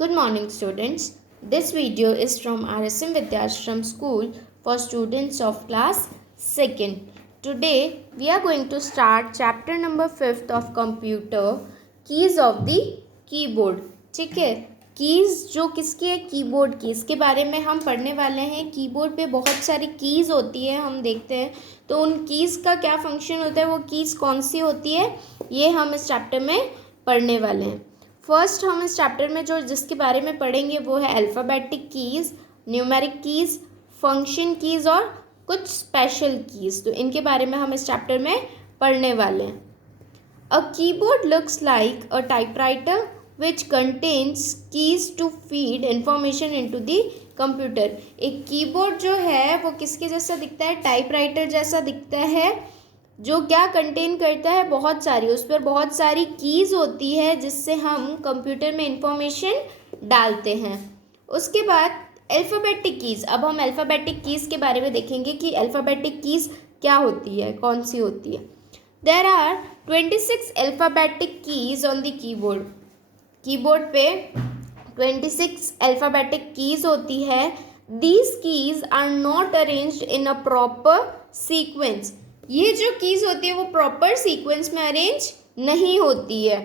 Good morning, students. This video is from RSM Vidyashram School for students of class 2nd. Today, we are going to start chapter number 5th of computer, keys of the keyboard. ठीक है, keys जो किसकी है, keyboard की, इसके बारे में हम पढ़ने वाले हैं. कीबोर्ड पे बहुत सारी कीज़ होती है, हम देखते हैं. तो उन कीज़ का क्या फंक्शन होता है, वो कीज़ कौन सी होती है, ये हम इस चैप्टर में पढ़ने वाले हैं. फर्स्ट हम इस चैप्टर में जो जिसके बारे में पढ़ेंगे वो है alphabetic keys, numeric keys, function keys और कुछ स्पेशल कीज़. तो इनके बारे में हम इस चैप्टर में पढ़ने वाले हैं. A keyboard looks like a typewriter which contains keys to feed information into the computer. एक कीबोर्ड जो है वो किसके जैसा दिखता है, टाइपराइटर जैसा दिखता है, जो क्या कंटेन करता है, बहुत सारी, उस पर बहुत सारी कीज़ होती है जिससे हम कंप्यूटर में इंफॉर्मेशन डालते हैं. उसके बाद अल्फ़ाबेटिक कीज़. अब हम अल्फ़ाबेटिक कीज़ के बारे में देखेंगे कि अल्फ़ाबेटिक कीज़ क्या होती है, कौन सी होती है. There are 26 alphabetic keys on the keyboard. Keyboard पे 26 अल्फ़ाबेटिक कीज़ होती है. These keys are not arranged in a proper sequence. ये जो कीज़ होती है वो प्रॉपर सीक्वेंस में अरेंज नहीं होती है.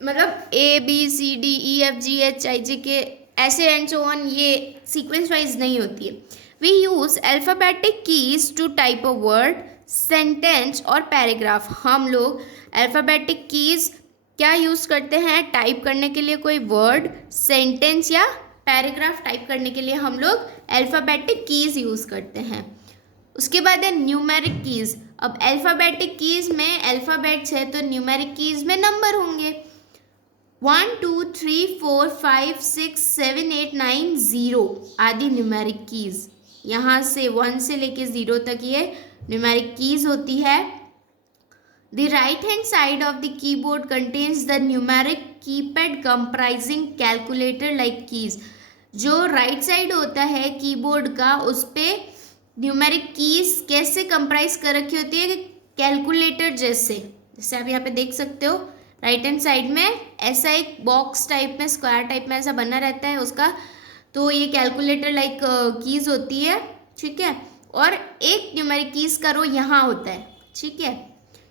मतलब ABCDEFGHIJK ऐसे एंड सो ऑन, ये सीक्वेंस वाइज नहीं होती है. We use alphabetic keys to type a word, sentence और पैराग्राफ. हम लोग अल्फ़ाबेटिक कीज़ क्या यूज़ करते हैं, टाइप करने के लिए कोई वर्ड, सेंटेंस या पैराग्राफ टाइप करने के लिए हम लोग अल्फ़ाबेटिक कीज़ यूज़ करते हैं. उसके बाद है न्यूमेरिक कीज़. अब अल्फ़ाबेटिक कीज़ में अल्फ़ाबेट्स है तो न्यूमेरिक कीज़ में नंबर होंगे. 1 2 3 4 5 6 7 8 9 0 आदि न्यूमेरिक कीज़. यहाँ से 1 से लेके 0 तक ये न्यूमेरिक कीज़ होती है. The right hand side of the keyboard contains the numeric keypad comprising calculator like keys. जो राइट साइड होता है कीबोर्ड का, उस पे न्यूमेरिक कीज कैसे कंप्राइज कर रखी होती है, कैलकुलेटर जैसे. जैसे आप यहाँ पे देख सकते हो राइट हैंड साइड में ऐसा एक बॉक्स टाइप में, स्क्वायर टाइप में ऐसा बना रहता है उसका. तो ये कैलकुलेटर लाइक कीज होती है. ठीक है. और एक न्यूमेरिक कीज का रो यहाँ होता है. ठीक है.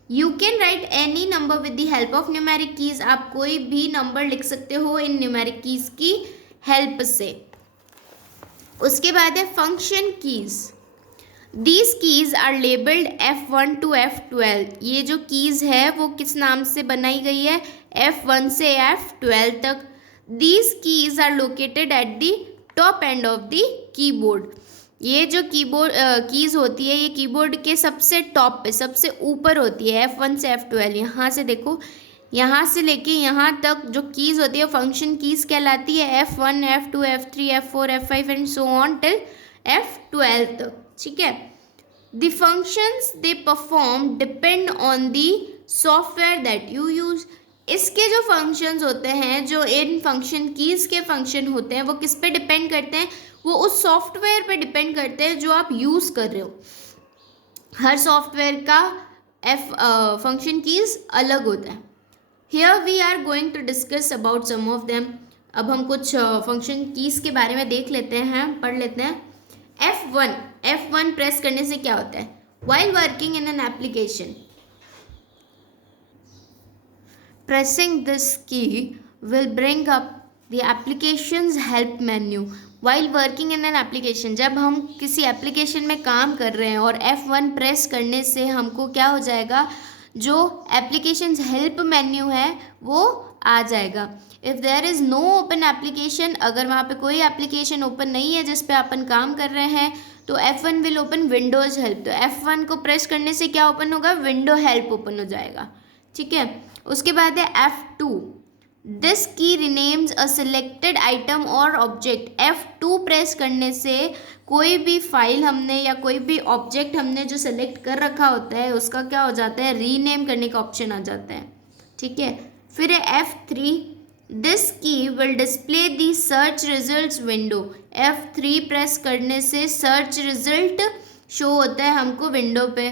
You can write any number with the help of numeric keys. आप कोई भी नंबर लिख सकते हो इन न्यूमेरिक कीज की हेल्प से. उसके बाद है function keys. These keys are labeled F1 to F12. ये जो कीज़ है वो किस नाम से बनाई गई है, F1 से F12 तक. These keys are located at the top end of the keyboard. ये जो कीबोर्ड कीज़ होती है ये कीबोर्ड के सबसे टॉप पे, सबसे ऊपर होती है, F1 से F12. यहाँ से देखो, यहाँ से लेके यहाँ तक जो कीज़ होती है फंक्शन कीज़ कहलाती है. F1 F2 F3 F4 F5 and so on till F12 तक. ठीक है. The functions they perform depend on the software that you use. इसके जो फंक्शंस होते हैं, जो इन फंक्शन कीज़ के फंक्शन होते हैं, वो किस पे डिपेंड करते हैं, वो उस सॉफ्टवेयर पे डिपेंड करते हैं जो आप यूज़ कर रहे हो. हर सॉफ्टवेयर का फंक्शन कीज़ अलग होता है. Here we are going to discuss about some of them. अब हम कुछ फंक्शन कीज़ के बारे में देख लेते हैं, पढ़ लेते हैं. F1 प्रेस करने से क्या होता है, while working in an application, pressing this key will bring up the application's help menu. while working in an application, जब हम किसी एप्लीकेशन में काम कर रहे हैं और F1 प्रेस करने से हमको क्या हो जाएगा, जो एप्लीकेशंस हेल्प मेन्यू है वो आ जाएगा. If there is no open application, अगर वहाँ पे कोई एप्लीकेशन ओपन नहीं है जिस पे अपन काम कर रहे हैं, तो F1 will open Windows help. तो F1 को प्रेस करने से क्या ओपन होगा, विंडो हेल्प ओपन हो जाएगा. ठीक है. उसके बाद है F2. दिस की रिनेम्स अ सिलेक्टेड आइटम और ऑब्जेक्ट. F2 प्रेस करने से कोई भी फाइल हमने या कोई भी ऑब्जेक्ट हमने जो सेलेक्ट कर रखा होता है उसका क्या हो जाता है, रीनेम करने का ऑप्शन आ जाता है. ठीक है. फिर है F3. This key will display the search result window. F3 press करने से सर्च रिजल्ट शो होता है हमको विंडो पे.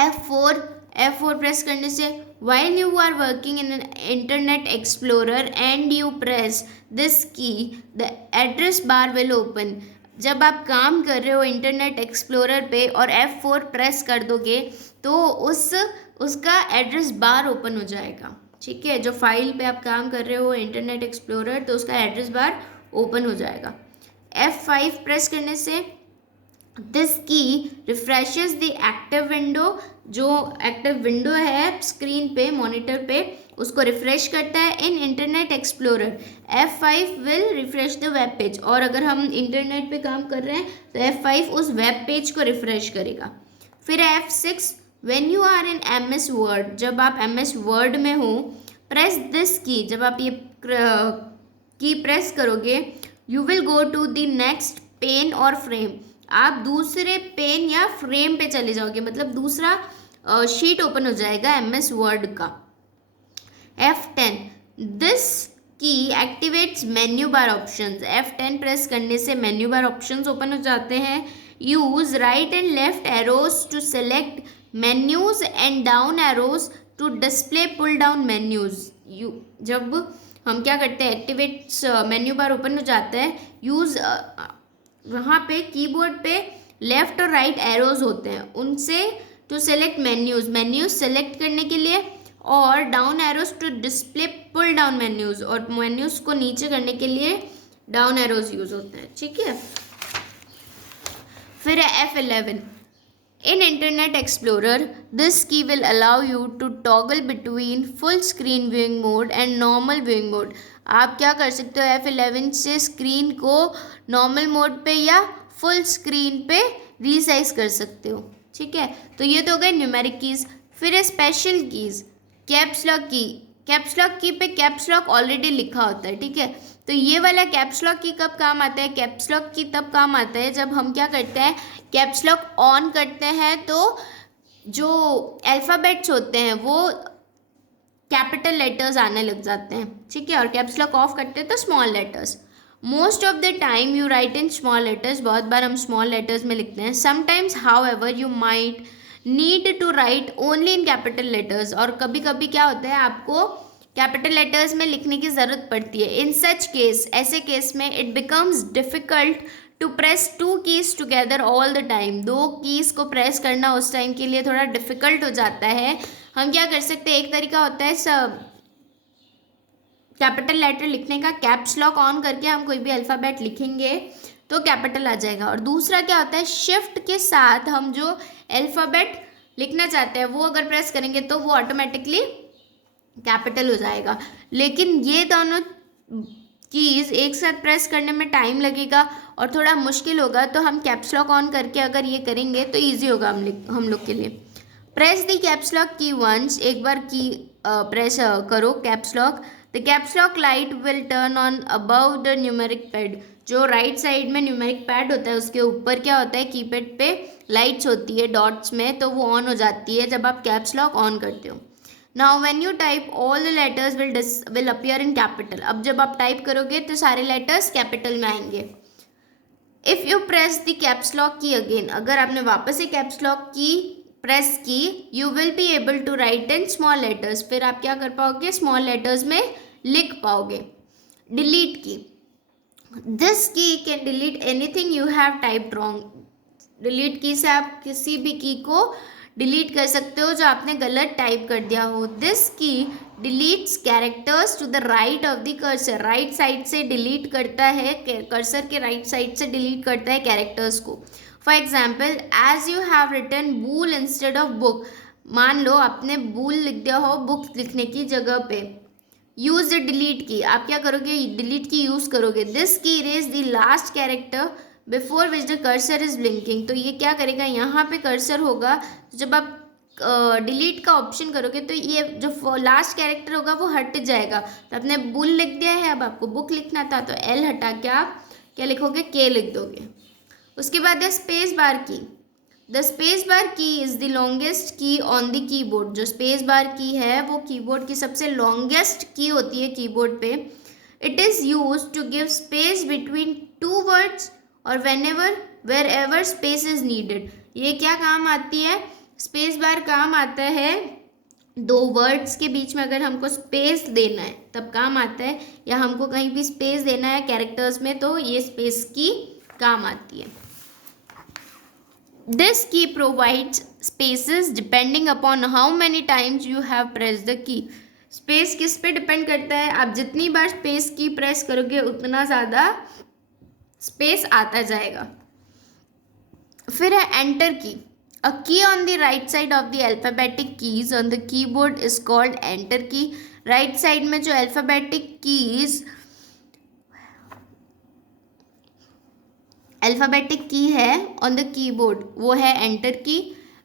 F4 प्रेस करने से While you are working in an Internet Explorer and you press this key, the address bar will open. जब आप काम कर रहे हो इंटरनेट एक्सप्लोरर पे और F4 प्रेस कर दोगे तो उसका एड्रेस बार ओपन हो जाएगा. ठीक है, जो फाइल पे आप काम कर रहे हो इंटरनेट एक्सप्लोरर, तो उसका एड्रेस बार ओपन हो जाएगा. F5 प्रेस करने से this key refreshes the active window. जो एक्टिव विंडो है स्क्रीन पे, मॉनिटर पे, उसको रिफ्रेश करता है in internet Explorer. F5 will refresh the web page. और अगर हम इंटरनेट पे काम कर रहे हैं तो F5 उस वेब पेज को रिफ्रेश करेगा. फिर F6 when you are in MS word. जब आप MS वर्ड में हो, प्रेस दिस की. जब आप ये की प्रेस करोगे, you will go to the next pane और फ्रेम. आप दूसरे पेन या फ्रेम पे चले जाओगे, मतलब दूसरा शीट ओपन हो जाएगा MS वर्ड का. F10 this key activates menu bar options. F10 press करने से मेन्यू बार ऑप्शंस ओपन हो जाते हैं. Use right and left arrows to select menus and down arrows to display pull down menus. जब हम क्या करते हैं, एक्टिवेट्स मेन्यू बार ओपन हो जाता है. यूज वहाँ पे कीबोर्ड पे लेफ्ट और राइट एरोज होते हैं, उनसे टू सेलेक्ट मेन्यूज सेलेक्ट करने के लिए, और down arrows to display pull down menus, और मेन्यूज को नीचे करने के लिए डाउन एरोज यूज होते हैं. ठीक है. फिर है F11 in internet Explorer. This key will allow you to toggle between full screen viewing mode and normal viewing mode. आप क्या कर सकते हो, F11 से स्क्रीन को नॉर्मल मोड पे या फुल स्क्रीन पे रीसाइज कर सकते हो. ठीक है, तो ये तो हो गए न्यूमेरिक कीज़. फिर है स्पेशल कीज़. कैप्स लॉक की. कैप्स लॉक की पे कैप्स लॉक ऑलरेडी लिखा होता है. ठीक है, तो ये वाला कैप्स लॉक की कब काम आता है, कैप्स लॉक की तब काम आता है जब हम क्या करते हैं, कैप्स लॉक ऑन करते हैं तो जो अल्फ़ाबेट्स होते हैं वो कैपिटल लेटर्स आने लग जाते हैं. ठीक है, और कैप्स लॉक ऑफ करते हैं तो small letters. Most of the time you write in small letters. बहुत बार हम स्मॉल लेटर्स में लिखते हैं. Sometimes however you might need to write only in capital letters. और कभी कभी क्या होता है, आपको कैपिटल लेटर्स में लिखने की ज़रूरत पड़ती है. इन सच केस, ऐसे केस में it becomes difficult to press two keys together all the time. दो कीज़ को प्रेस करना उस टाइम के लिए थोड़ा डिफ़िकल्ट हो जाता है. हम क्या कर सकते हैं, एक तरीका होता है सब कैपिटल लेटर लिखने का. कैप्स लॉक ऑन करके हम कोई भी अल्फ़ाबेट लिखेंगे तो कैपिटल आ जाएगा. और दूसरा क्या होता है, शिफ्ट के साथ हम जो अल्फ़ाबेट लिखना चाहते हैं वो अगर प्रेस करेंगे तो वो ऑटोमेटिकली कैपिटल हो जाएगा. लेकिन ये दोनों कीज़ एक साथ प्रेस करने में टाइम लगेगा और थोड़ा मुश्किल होगा. तो हम कैप्स लॉक ऑन करके अगर ये करेंगे तो ईजी होगा हम लोग के लिए. प्रेस द कैप्स लॉक की वंस. एक बार की प्रेस करो caps lock. The caps lock light will turn on above the numeric pad. जो राइट साइड में न्यूमेरिक पैड होता है उसके ऊपर क्या होता है, कीपैड पे लाइट्स होती है डॉट्स में, तो वो ऑन हो जाती है जब आप कैप्स लॉक ऑन करते हो. Now when you type all the letters will appear in capital. अब जब आप टाइप करोगे तो सारे लेटर्स कैपिटल में आएंगे. If you press the caps lock key again, अगर आपने वापस से कैप्स लॉक की प्रेस की, you will be able to write in small letters. फिर आप क्या कर पाओगे, स्मॉल लेटर्स में लिख पाओगे. डिलीट की. दिस की can delete anything you have typed wrong. Delete की से आप किसी भी की को डिलीट कर सकते हो जो आपने गलत टाइप कर दिया हो. This key deletes characters to the right of the cursor. Right side से डिलीट करता है, कर्सर के राइट साइड से डिलीट करता है कैरेक्टर्स को. For example, as you have written bool instead of book. मान लो आपने बूल लिख दिया हो बुक लिखने की जगह पे. यूज द डिलीट की. आप क्या करोगे, डिलीट की यूज़ करोगे. दिस की erase the last character before which the cursor is blinking. तो ये क्या करेगा, यहाँ पे कर्सर होगा. जब आप डिलीट का ऑप्शन करोगे तो ये जो लास्ट कैरेक्टर होगा वो हट जाएगा. तो आपने बुल लिख दिया है, अब आपको बुक लिखना था तो एल हटा के आप क्या लिखोगे, के लिख दोगे. उसके बाद है स्पेस बार की. द स्पेस बार की is the longest key on the keyboard. जो स्पेस बार की है वो कीबोर्ड की सबसे लॉन्गेस्ट की होती है कीबोर्ड पे. It is use to give space between two words और whenever where ever space is needed. ये क्या काम आती है, स्पेस बार काम आता है दो वर्ड्स के बीच में अगर हमको स्पेस देना है तब काम आता है, या हमको कहीं भी स्पेस देना है कैरेक्टर्स में तो ये स्पेस की काम आती है। दिस की provides spaces depending upon how many times you have press the key. Space किस पे डिपेंड करता है, आप जितनी बार स्पेस की प्रेस करोगे उतना ज़्यादा स्पेस आता जाएगा। फिर है एंटर की। A key on the right side of the alphabetic keys on the keyboard is called enter key. Right side में जो alphabetic key है on the keyboard वो है enter key.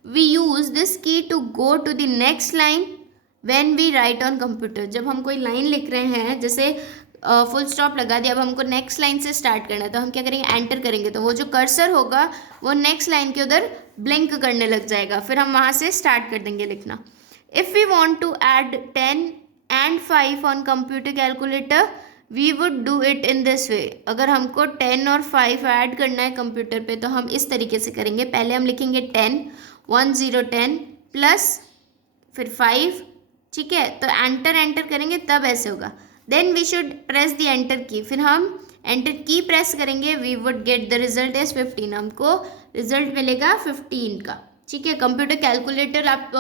We use this key to go to the next line when we write on computer. जब हम कोई line लिख रहे हैं, जैसे फुल स्टॉप लगा दिया, अब हमको नेक्स्ट लाइन से स्टार्ट करना है तो हम क्या करेंगे, एंटर करेंगे, तो वो जो कर्सर होगा वो नेक्स्ट लाइन के उधर ब्लिंक करने लग जाएगा, फिर हम वहाँ से स्टार्ट कर देंगे लिखना। If we want to add 10 and 5 on computer calculator we would do it in this way. अगर हमको 10 और 5 ऐड करना है कंप्यूटर पे तो हम इस तरीके से करेंगे। पहले हम लिखेंगे 10 1 0 10 प्लस फिर 5, ठीक है, तो एंटर करेंगे तब ऐसे होगा। Then we should press the enter key, फिर हम एंटर की प्रेस करेंगे, we would get the result is 15, हमको रिजल्ट मिलेगा 15 का, ठीक है। कंप्यूटर कैलकुलेटर आप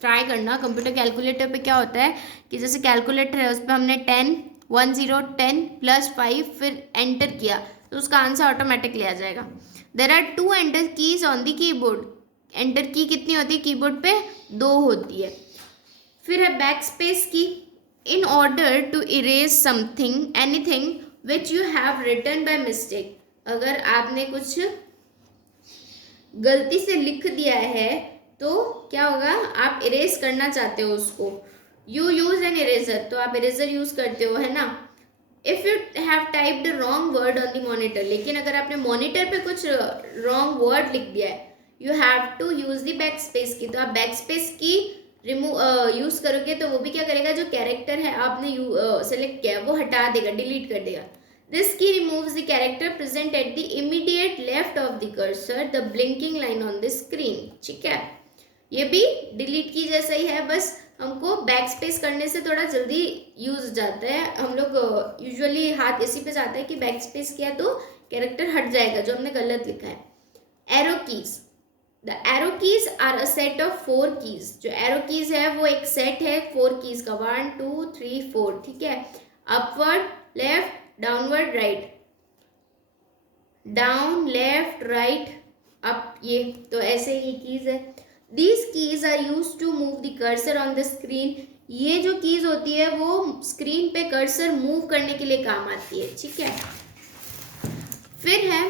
ट्राई करना। कंप्यूटर कैलकुलेटर पे क्या होता है कि जैसे कैलकुलेटर है उस पर हमने 10 1 0 10 प्लस 5 फिर एंटर किया तो उसका आंसर ऑटोमेटिकली आ जाएगा। There are 2 enter keys on the keyboard. Enter key कितनी होती है कीबोर्ड पे, 2 होती है। फिर है backspace key. In order to erase something anything which you have written by mistake. अगर आपने कुछ गलती से लिख दिया है तो क्या होगा, आप इरेज करना चाहते हो उसको, यू यूज एन इरेजर, तो आप इरेजर यूज करते हो, है ना। If you have typed wrong word on the monitor, लेकिन अगर आपने मॉनिटर पे कुछ रॉन्ग वर्ड लिख दिया है, you have to use the backspace key, तो आप बैक स्पेस की यूज करोगे तो वो भी क्या करेगा, जो कैरेक्टर है आपने सेलेक्ट किया वो हटा देगा, डिलीट कर देगा। दिस की removes the character present at the immediate left of the cursor the blinking line on the screen, ठीक है। ये भी डिलीट की जैसा ही है, बस हमको बैक स्पेस करने से थोड़ा जल्दी यूज जाता है। हम लोग यूजुअली हाथ इसी पे जाता है कि बैक स्पेस किया तो कैरेक्टर हट जाएगा जो हमने गलत लिखा है। Arrow keys. The arrow keys are a set of 4 keys. जो एरो कीज है वो एक सेट है 4 कीज का, 1 2 3 4, ठीक है। Upward, left, downward, right, down, left, right, up, ये तो ऐसे ही कीज है। These keys are used to move the cursor on the screen. ये जो कीज होती है वो स्क्रीन पे कर्सर मूव करने के लिए काम आती है, ठीक है। फिर है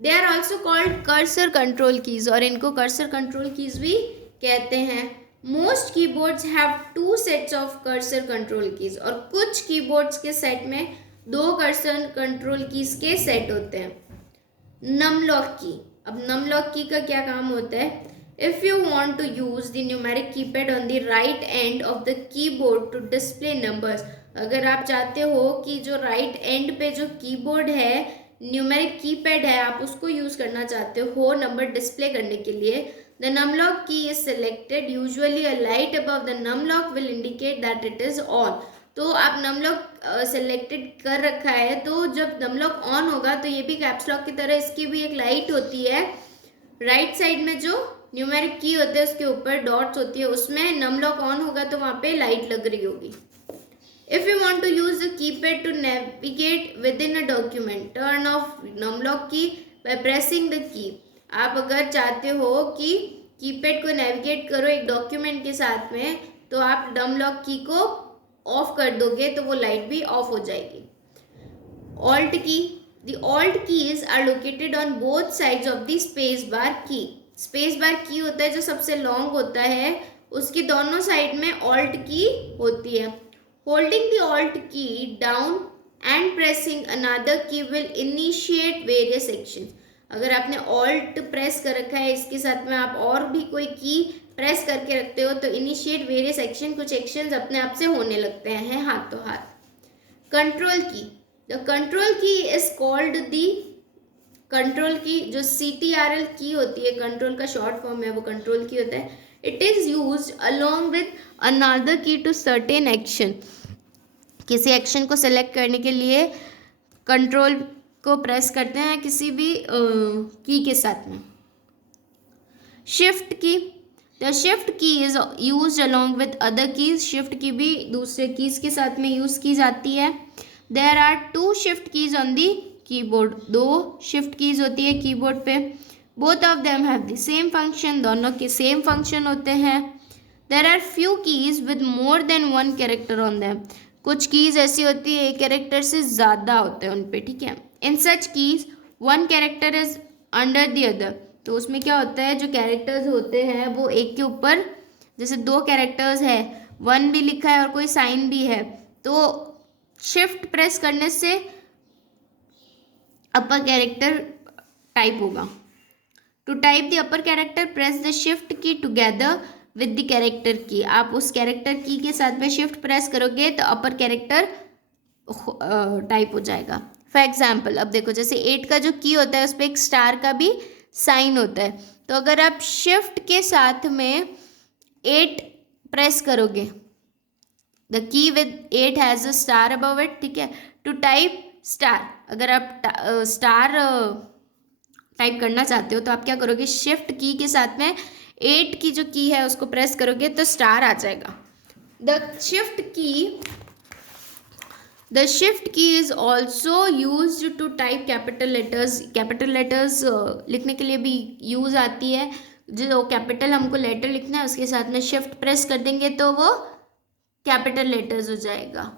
they are also called cursor control keys, और इनको कर्सर कंट्रोल कीज भी कहते हैं। Most keyboards have 2 sets of cursor control keys, और कुछ कीबोर्ड्स के सेट में 2 कर्सर कंट्रोल कीज के सेट होते हैं। नमलॉक की। अब नमलॉक की का क्या काम होता है, if you want to use the numeric keypad on the right end of the keyboard to display numbers, अगर आप चाहते हो कि जो राइट एंड पे जो कीबोर्ड है न्यूमेरिक कीपैड है आप उसको यूज करना चाहते हो नंबर डिस्प्ले करने के लिए, the numlock key is selected, usually a light above the numlock will indicate that it is on। तो आप नमलॉक सेलेक्टेड कर रखा है तो जब नमलॉक ऑन होगा तो ये भी कैप्स लॉक की तरह इसकी भी एक लाइट होती है, राइट साइड में जो न्यूमेरिक की होते हैं उसके ऊपर डॉट्स होती है, उसमें नमलॉक ऑन होगा तो वहाँ पे लाइट लग रही होगी। If you want to use the keypad to navigate within a document, turn off num lock key by pressing the key. आप अगर चाहते हो कि कीपैड को नेविगेट करो एक डॉक्यूमेंट के साथ में तो आप नमलॉक की को ऑफ कर दोगे तो वो लाइट भी ऑफ हो जाएगी। Alt key. The alt keys are located on both sides of the space bar key. Space bar की होता है जो सबसे लॉन्ग होता है, उसकी दोनों साइड में ऑल्ट की होती है। होल्डिंग द ऑल्ट की डाउन एंड प्रेसिंग अनदर की विल इनिशिएट वेरियस एक्शंस। अगर आपने ऑल्ट प्रेस कर रखा है इसके साथ में आप और भी कोई की प्रेस करके रखते हो तो इनिशिएट वेरियस एक्शन, कुछ एक्शंस अपने आप से होने लगते हैं हाथों हाथ। कंट्रोल की। द कंट्रोल की इज कॉल्ड दी कंट्रोल की, जो CTRL की होती है कंट्रोल का शॉर्ट फॉर्म है वो कंट्रोल की होता है। It is use along with another की टू सर्टेन एक्शन। किसी एक्शन को सेलेक्ट करने के लिए कंट्रोल को प्रेस करते हैं किसी भी की के साथ में। शिफ्ट की, the shift key is use along with other keys. Shift की भी दूसरे कीज के साथ में यूज की जाती है। There are 2 shift keys on the keyboard. 2 shift keys होती है कीबोर्ड पे। Both of them have the same function, दोनों के सेम फंक्शन होते हैं। There are few keys with more than 1 character on them. कुछ कीज ऐसी होती है एक कैरेक्टर से ज़्यादा होते हैं उन पे, ठीक है। In such keys 1 character is under the other. तो उसमें क्या होता है, जो कैरेक्टर्स होते हैं वो एक के ऊपर, जैसे 2 कैरेक्टर्स है, 1 भी लिखा है और कोई साइन भी है, तो शिफ्ट प्रेस करने से अपर कैरेक्टर टाइप होगा। To type the upper character press the shift key together with the character key. आप उस कैरेक्टर की के साथ में शिफ्ट प्रेस करोगे तो अपर कैरेक्टर टाइप हो जाएगा। फॉर एग्जाम्पल अब देखो, जैसे 8 का जो की होता है उस पर एक स्टार का भी साइन होता है, तो अगर आप शिफ्ट के साथ में 8 प्रेस करोगे, the key with 8 has a star above it, ठीक है। टू टाइप स्टार, अगर आप स्टार टाइप करना चाहते हो तो आप क्या करोगे, शिफ्ट की के साथ में 8 की जो की है उसको प्रेस करोगे तो स्टार आ जाएगा। The shift key is also use to type capital letters. Capital letters लिखने के लिए भी यूज आती है। जो कैपिटल हमको लेटर लिखना है उसके साथ में शिफ्ट प्रेस कर देंगे तो वो कैपिटल लेटर्स हो जाएगा।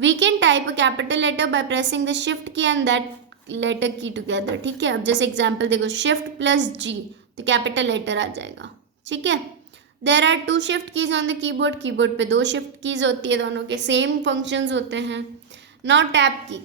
We can type a capital letter by pressing the shift key and that letter key together, ठीक है। अब जैसे एग्जाम्पल देखो, शिफ्ट प्लस जी तो कैपिटल लेटर आ जाएगा, ठीक है। There are 2 shift keys on the keyboard. Keyboard पे 2 शिफ्ट कीज होती है, दोनों के सेम फंक्शंस होते हैं। नाउ टैब की,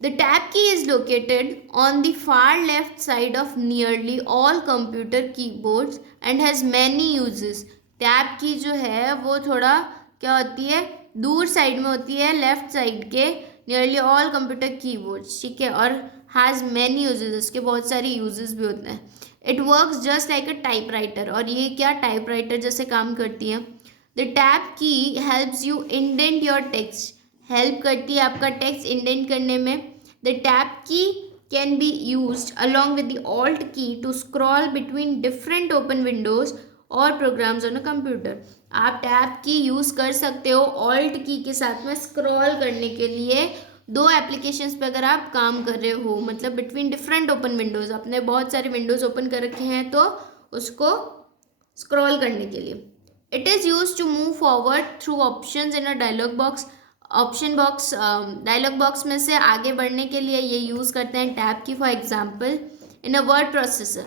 द टैब की is located on the far left side of nearly all computer keyboards and has many uses. Tab की जो है वो थोड़ा क्या होती है, दूर साइड में होती है, लेफ्ट साइड के नियरली ऑल कंप्यूटर कीबोर्ड्स, ठीक है। और हैज़ मैनी यूजेस, उसके बहुत सारे यूजेस भी होते हैं। It works just like a typewriter, और ये क्या टाइप राइटर जैसे काम करती है। The tab key helps you indent your text, help करती है आपका टेक्स्ट इंडेंट करने में। The tab key can be used along with the alt key to scroll between different open windows और प्रोग्राम्स ऑन अ कंप्यूटर। आप tab key use कर सकते हो ऑल्ट की के साथ में स्क्रॉल करने के लिए 2 एप्लीकेशंस पे अगर आप काम कर रहे हो, मतलब बिटवीन डिफरेंट ओपन विंडोज़, आपने बहुत सारे विंडोज़ ओपन कर रखे हैं तो उसको स्क्रॉल करने के लिए। It is use to move forward through options in a dialog box. Option box, dialog box में से आगे बढ़ने के लिए ये यूज़ करते हैं टैब की। For example, in a word processor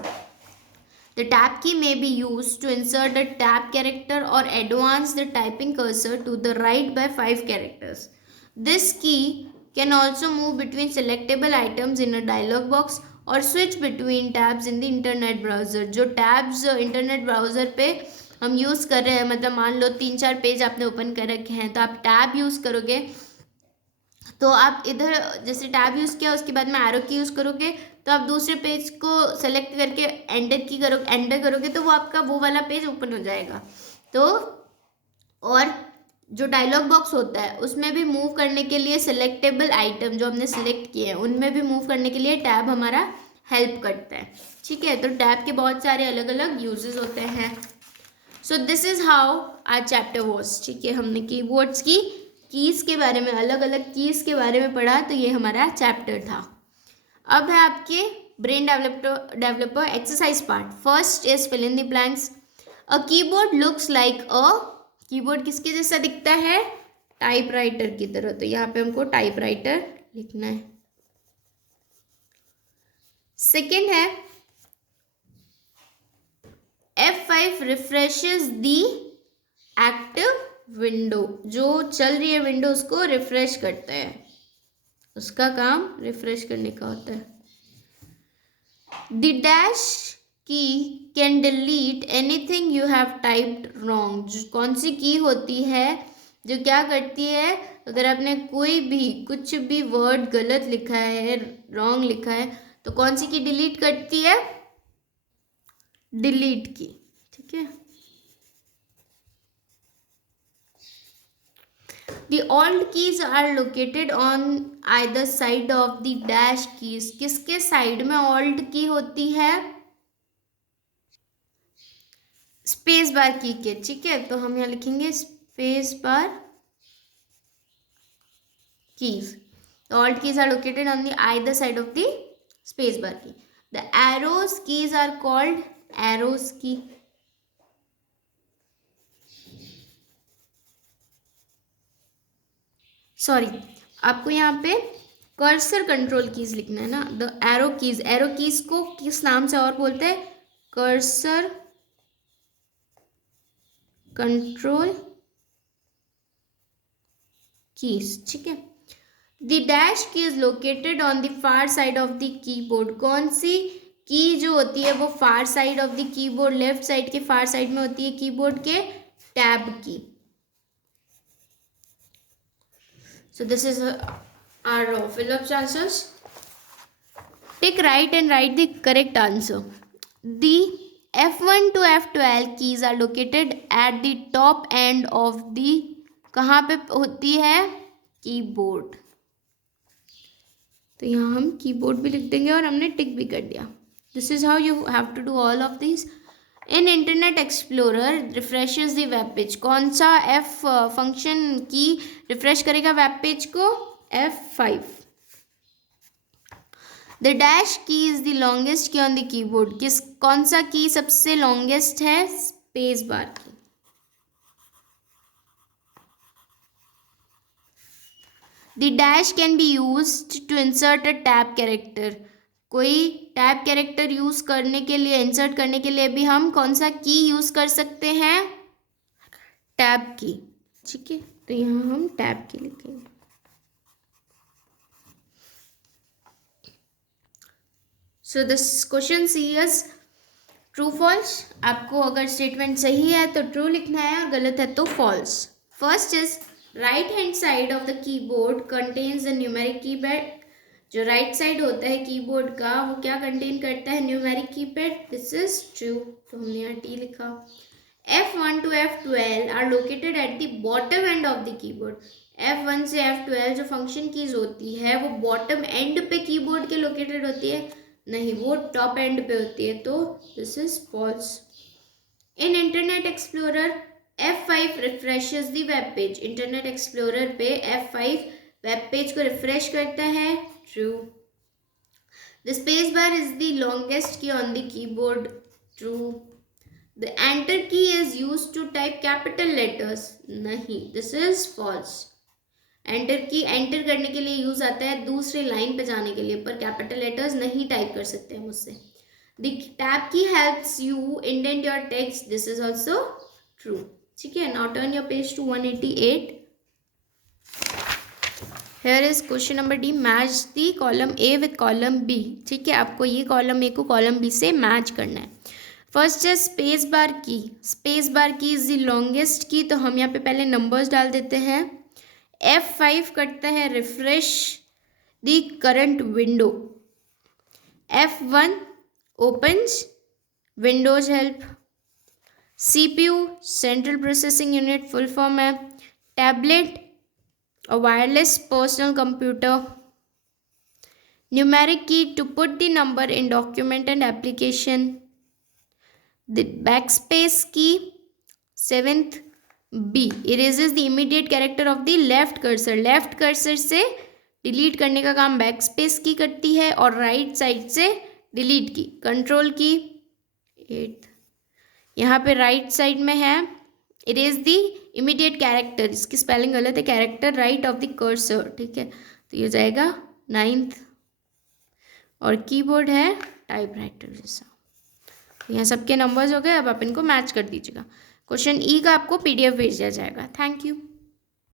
the tab key may be used to insert a tab character or advance the typing cursor to the right by 5 characters. This key can also move between selectable items in a dialog box और switch between tabs in the internet browser। जो tabs internet browser पे हम use कर रहे हैं, मतलब मान लो 3-4 page आपने ओपन कर रखे हैं तो आप टैब यूज़ करोगे तो आप इधर जैसे टैब यूज़ किया उसके बाद में एरो की यूज़ करोगे तो आप दूसरे पेज को सेलेक्ट करके एंटर करोगे तो वो आपका वो वाला पेज ओपन हो जाएगा। तो और जो डायलॉग बॉक्स होता है उसमें भी मूव करने के लिए सेलेक्टेबल आइटम जो हमने सेलेक्ट किए हैं उनमें भी मूव करने के लिए टैब हमारा हेल्प करता है, ठीक है। तो टैब के बहुत सारे अलग अलग यूजेस होते हैं। So this is how our chapter was, ठीक है। हमने कीबोर्ड्स की कीज़ के बारे में, अलग अलग कीज़ के बारे में पढ़ा, तो ये हमारा चैप्टर था। अब है आपके brain developer exercise part. First is fill in the blanks. A keyboard looks like a, keyboard किसके जैसा दिखता है, टाइपराइटर की तरह, तो यहाँ पे हमको टाइपराइटर लिखना है। सेकेंड है F5 रिफ्रेशेस दी एक्टिव विंडो, जो चल रही है विंडो उसको रिफ्रेश करता है, उसका काम रिफ्रेश करने का होता है। द डैश की can delete anything you have typed wrong. कौन सी की होती है जो क्या करती है, अगर आपने कोई भी कुछ भी वर्ड गलत लिखा है, रॉन्ग लिखा है, तो कौन सी की डिलीट करती है, डिलीट की, ठीक है। The alt keys are located on either side of the dash keys. किसके साइड में ऑल्ट की होती है? स्पेस बार की के। ठीक है, तो हम यहाँ लिखेंगे space bar keys. The alt keys are located on the either side of the space bar key. The arrows keys are called arrows key. Sorry, आपको यहाँ पे कर्सर कंट्रोल कीज लिखना है ना। The arrow keys, arrow keys को किस नाम से और बोलते हैं? Cursor control keys. ठीक है, the dash key is located on the far side of the keyboard. कौन सी की जो होती है वो फार side of the keyboard, left side के फार साइड में होती है कीबोर्ड के? Tab key. So this is our fill up answers. Tick right and write the correct answer. The F1 to F12 keys are located at the top end of the, कहाँ पे होती है? Keyboard. तो यहाँ हम keyboard भी लिख देंगे और हमने टिक भी कर दिया। This is how you have to do all of this. In internet explorer refreshes the web page. कौन सा F फंक्शन की रिफ्रेश करेगा वेब पेज को? F5। The dash key is the longest key on the keyboard. कौन सा की सबसे longest है? Space bar की। The dash can be used to insert a tab character. कोई टैब कैरेक्टर यूज करने के लिए, इंसर्ट करने के लिए भी हम कौन सा की यूज कर सकते हैं? टैब की। ठीक है, तो यहाँ हम टैब की लिखेंगे। So this question C is true false. आपको अगर स्टेटमेंट सही है तो ट्रू लिखना है और गलत है तो false. First is right hand side of the keyboard contains the numeric keypad. जो राइट साइड होता है कीबोर्ड का वो क्या कंटेन करता है? Numeric keypad. This is true, तो हमने यहाँ टी लिखा। F1 to F12 are located at the bottom end of the keyboard. F1 से F12 जो फंक्शन कीज होती है वो बॉटम एंड पे कीबोर्ड के लोकेटेड होती है? नहीं, वो टॉप एंड पे होती है, तो this is false. In internet Explorer F5 refreshes the web page. Internet Explorer पे F5 वेब पेज को रिफ्रेश करता है। True. The space bar is the longest key on the keyboard. True. The enter key is used to type capital letters. नहीं, this is false. Enter key enter करने के लिए use आता है दूसरी लाइन पे जाने के लिए, पर कैपिटल लेटर्स नहीं टाइप कर सकते हम उससे। The tab key helps you indent your text. This is also true. ठीक है, now turn your page to 188। Here is question number D, match the column A with column B. ठीक है, आपको ये कॉलम ए को column B से match करना है। फर्स्ट है space bar key. Space bar की इज द लॉन्गेस्ट की, तो हम यहाँ पे पहले नंबर्स डाल देते हैं। F5 करता है refresh the current window. F1 opens Windows help. CPU central processing unit full form है। टैबलेट और wireless personal computer. Numeric key to put the number in document and application. The backspace key 7th B erases the immediate character of the left cursor. Left cursor से delete करने का काम backspace key करती है और right side से delete key. Control key 8th यहाँ पे राइट साइड में है। इरेज द इमीडिएट कैरेक्टर, इसकी स्पेलिंग गलत है, character right of the cursor. ठीक है, तो ये जाएगा 9th। और कीबोर्ड है टाइपराइटर जैसा। यहाँ सबके नंबर्स हो गए, अब आप इनको मैच कर दीजिएगा। क्वेश्चन ई का आपको PDF भेज दिया जाएगा। Thank you.